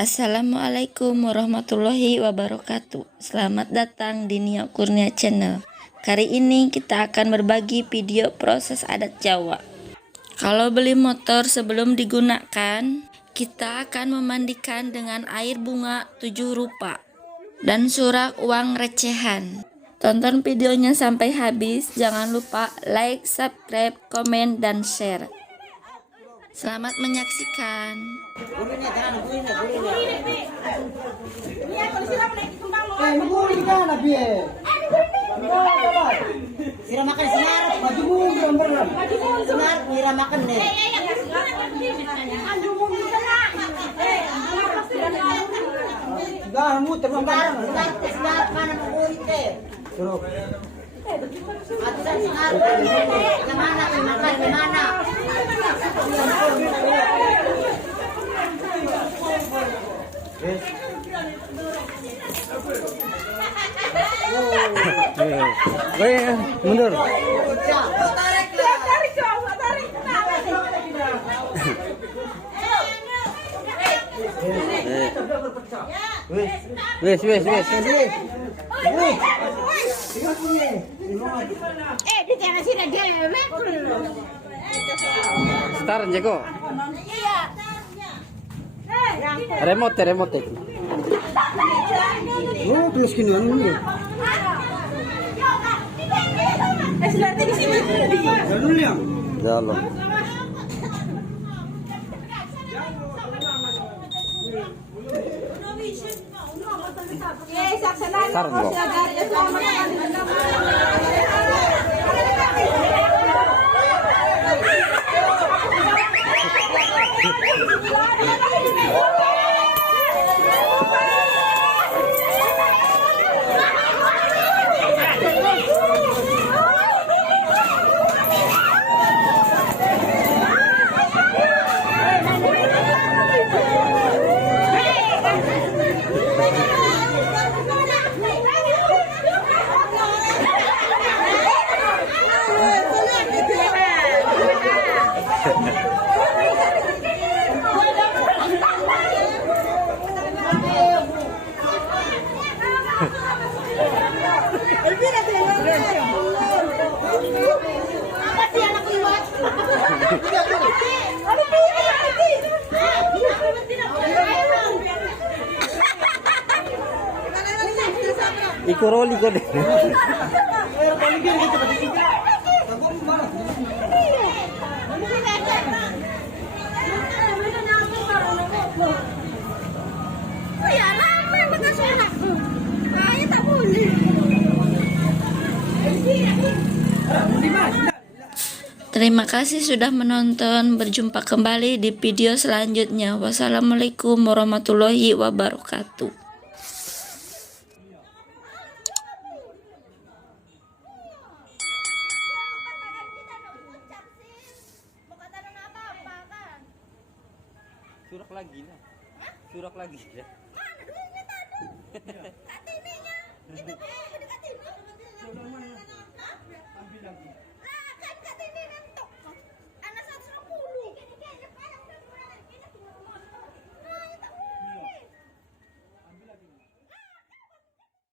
Assalamualaikum warahmatullahi wabarakatuh. Selamat datang di Nia Kurnia Channel. Kali ini kita akan berbagi video proses adat Jawa. Kalau beli motor sebelum digunakan, kita akan memandikan dengan air bunga 7 rupa dan surat uang recehan. Tonton videonya sampai habis. Jangan lupa like, subscribe, komen, dan share. Selamat menyaksikan. Sira makan semar, semar sira makan nih. Dah muter semar mana kulit teh. Suruh. Atusan semar. Yang mana makan di mana? Mundur. Wes. Di tengah sini dia Star Jeko. Iya. Remote itu. Oh, terus kini anu ya. Sudah di sini. Dulu ya. Jalan. Star kok. Ikuroli ko deh. Terima kasih sudah menonton. Berjumpa kembali di video selanjutnya. Wassalamualaikum warahmatullahi wabarakatuh. Surak lagi lah. Surak lagi ya. Mana duitnya tadi? Katininya. Itu